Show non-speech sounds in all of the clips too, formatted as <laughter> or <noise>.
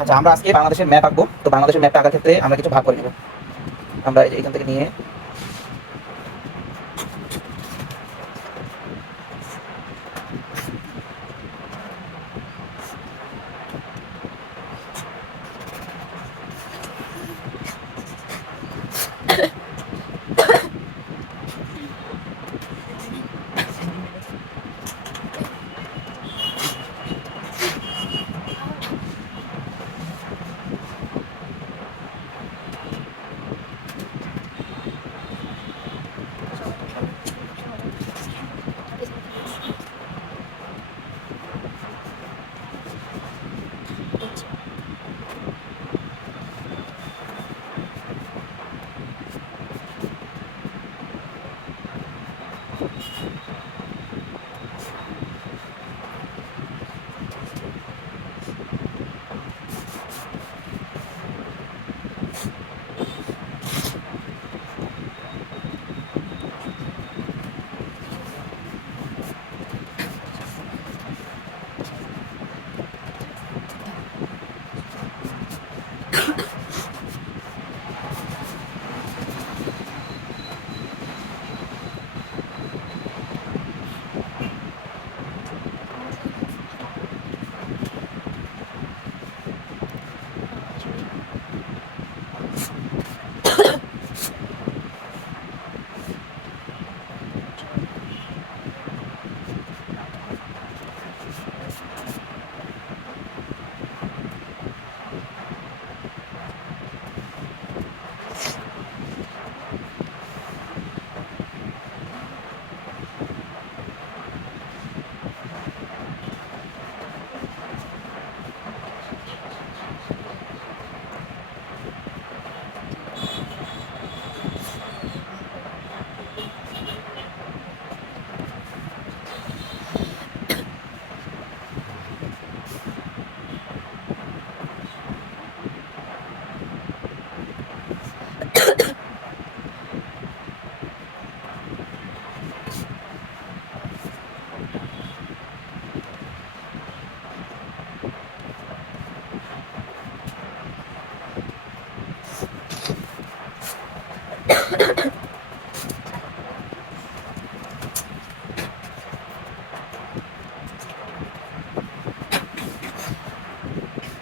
আচ্ছা আমরা আজকে বাংলাদেশের ম্যাপ আঁকবো। তো বাংলাদেশের ম্যাপটা আঁকার ক্ষেত্রে আমরা কিছু ভাগ করে নেব। আমরা এখান থেকে নিয়ে Yeah. <laughs>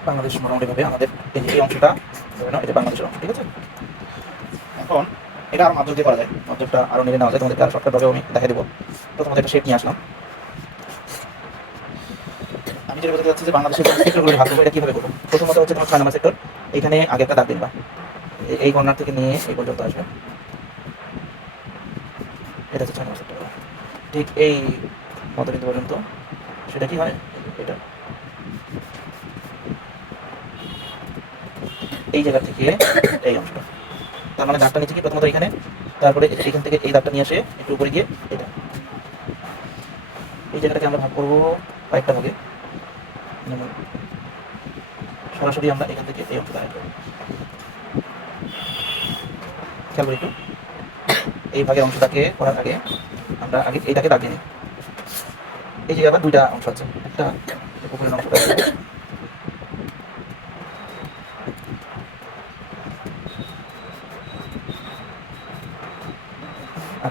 বাংলাদেশ মোটামুটি ভাবে আমাদের এই যে এই অংশটা এটা বাংলাদেশের অংশ, ঠিক আছে? এখন এটা আরও মাধ্যম দিয়ে করা যায়, মাধ্যমটা আরও নিয়ে নেওয়া যায় তোমাদেরকে আরও শর্টকাট ভাবে আমি দেখাই দেবো। তো তোমাদের একটা শেপ নিয়ে আসলাম। আমি যেটা বলতে চাচ্ছি যে বাংলাদেশের সেক্টরগুলো ভাগ এটা কীভাবে করব? প্রথমত হচ্ছে তোমার ছয় নম্বর সেক্টর এখানে আগে একটা দাগ দিনবা এই- কর্নার থেকে নিয়ে এই পর্যন্ত আসবে। এটা হচ্ছে ছয় নম্বর সেক্টর ঠিক এই মতবিন্দু পর্যন্ত। সেটা কি হয়? এটা। এই জায়গা থেকে এই অংশটা। তার মানে দাগটা নিচে কি? প্রথমত এখানে। তারপরে এখান থেকে এই দাগটা নিয়ে আসে একটু উপরে গিয়ে এটা। এই জায়গাটাকে আমরা ভাগ করব কয়েকটা ভাগে। যেমন সরাসরি আমরা এখান থেকে এই অংশটা করব। খেয়াল করি একটু। এই ভাগের অংশটাকে করার আগে আমরা আগে এইটাকে দাগিয়ে নিই। এই যে আবার দুইটা অংশ আছে। একটা উপরের অংশটা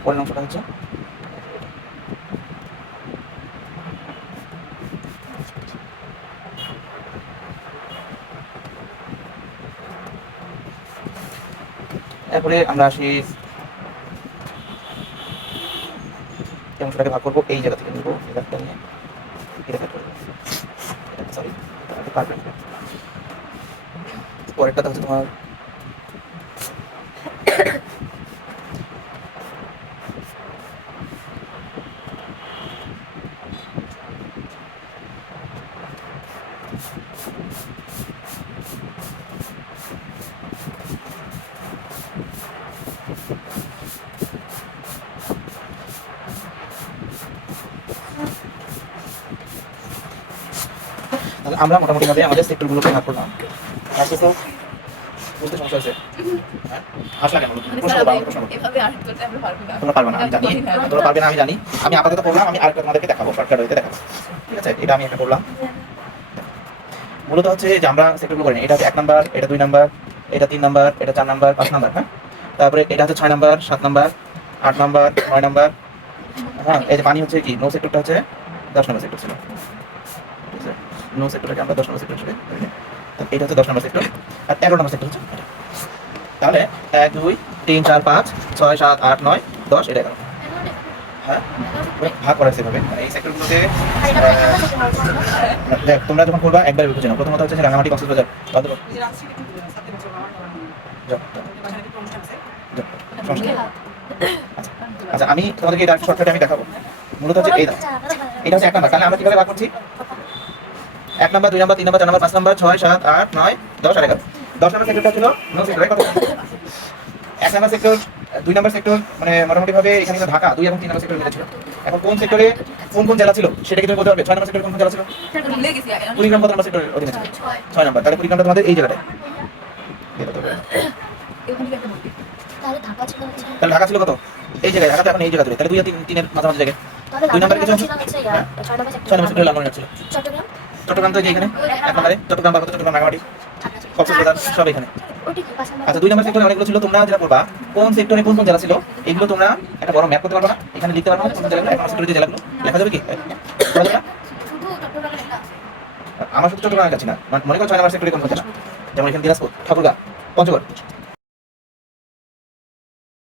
পরের অংশটা হচ্ছে। এরপরে আমরা আসি ভাগ করব, এই জায়গা থেকে নিবো নিয়ে সরি পরেরটা হচ্ছে তোমার তাহলে আমরা মোটামুটি ভাবে আমাদের সেক্টরগুলোকে ভাগ করলাম। বুঝতে হ্যাঁ? আমরা পারব না। আমি জানি। না। আমি জানি। আমি আপাতত করলাম আমি দেখাবো দেখাবো। ঠিক আছে? এটা আমি করলাম মূলত হচ্ছে যে আমরা সেক্টরগুলো করি এটা হচ্ছে এক নাম্বার, এটা দুই নাম্বার, এটা তিন নাম্বার, এটা চার নাম্বার, পাঁচ নাম্বার হ্যাঁ? তারপরে এটা হচ্ছে ছয় নাম্বার, সাত নাম্বার, আট নাম্বার, নয় নাম্বার হ্যাঁ? এই যে পানি হচ্ছে কি? নো সেক্টরটা হচ্ছে দশ নম্বর সেক্টর ছিল। ঠিক আছে নো সেক্টরটাকে আমরা দশ নম্বর সেক্টর হিসেবে এটা হচ্ছে দশ নম্বর সেক্টর। আর এগারো নম্বর সেক্টর হচ্ছে। তাহলে এক, দুই, তিন, চার, পাঁচ, ছয়, সাত, আট, নয়, দশ, এটা এগারো। হ্যাঁ? ভাগ করা মানে নেই। আচ্ছা আমি তোমাদেরকে এটা শর্টকাটে আমি দেখাবো। মূলত হচ্ছে এটা হচ্ছে এক নাম্বার। তাহলে আমরা কীভাবে ভাগ করছি? এক নাম্বার দুই নাম্বার তিন নাম্বার চার নাম্বার পাঁচ নাম্বার ছয় সাত আট নয় দশ আর এগারো দশ নাম্বার সেক্টরটা ছিল নো সেক্টর কত? এক নাম্বার সেক্টর দুই নাম্বার সেক্টর মানে মোটামুটি ভাবে এখানে ঢাকা দুই এবং তিন নাম্বার সেক্টর ছিল। এখন কোন সেক্টরে কোন কোন জেলা ছিল? সেটা কি তুমি বলতে পারবে। ছয় নাম্বার সেক্টরে কোন কোন জেলা ছিল? কুড়িগ্রাম কত নাম্বার সেক্টরের অধীনে ছিল। ছয় নাম্বার। তাহলে কুড়িগ্রামটা তোমাদের এই বলে। তাহলে ঢাকা ছিল কত? এই জায়গায় ঢাকাতে এখন এই জায়গা ধরে তাহলে দুই আর তিন তিনের মাঝামাঝি জায়গায়। দুই নাম্বার কিছু ইয়া, ছয় নম্বর সেক্টর সেক্টরে লালমনিরহাট ছিল। চট্টগ্রাম? চট্টগ্রাম তো এখানে এক নম্বরে চট্টগ্রাম বাগত চট্টগ্রাম রাঙামাটি কক্সবাজার সব এখানে। ওইটি কি পাঁচ নম্বর আচ্ছা দুই নম্বর সেক্টরে অনেকগুলো ছিল তোমরা যেটা করবা কোন সেক্টরে কোন কোন জেলা ছিল এগুলো তোমরা একটা বড় ম্যাপ করতে পারবে না এখানে লিখতে পারবে না কোন জেলাগুলো এক সেক্টরে জেলাগুলো লেখা যাবে কি? আমার শুধু চট্টগ্রামের কাছে না মানে মনে করো ছয় নম্বর সেক্টরে কোন কোন জেলা? যেমন এখানে দিনাজপুর ঠাকুরগাঁ পঞ্চগড়।